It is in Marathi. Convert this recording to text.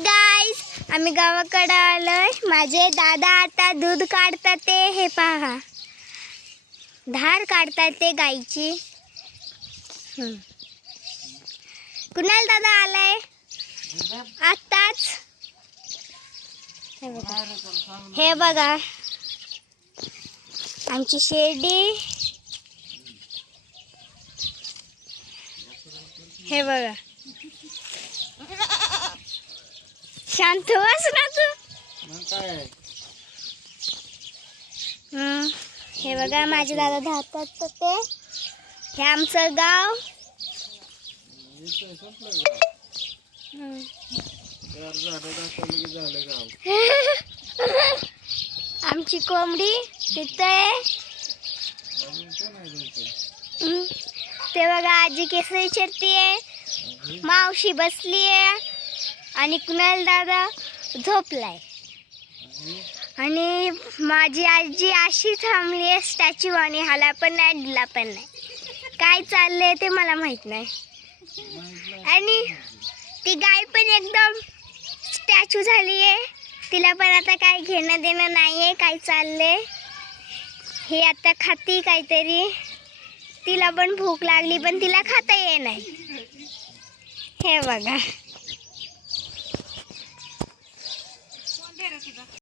गाईस आम्ही गावाकडे आलोय. माझे दादा आता दूध काढतात ते. हे पहा. धार काढतात ते गाईची. कुणाल दादा आलाय? आत्ताच? हे बघा. हे बघा. आमची शेडी हे बघा. शांत बस ना तू मग काय हम्म. हे बघा माझे दादा धावतात तर ते हे आमचं गाव इथं संपलं का? हम्म. चार झाडं दाखवली की झालं गाव आमची कोंबडी तिथं आहे अजून कोण आहे तुमचं हम्म. ते बघा आजी केसरी चिरती आहे मावशी बसली आहे आणि कुणाल दादा झोपलाय. आणि माझी आजी अशी थांबली आहे स्टॅच्यू आणि हाला पण नाही दिला पण नाही. काय चाललंय ते मला माहीत नाही. माहीत नाही. आणि ती गाय पण एकदम स्टॅच्यू झाली आहे तिला पण आता काय घेणं देणं नाही आहे काय चाललंय. हे आता खाती काहीतरी. तिला पण भूक लागली पण तिला खाता ये नाही. हे बघा. Спасибо.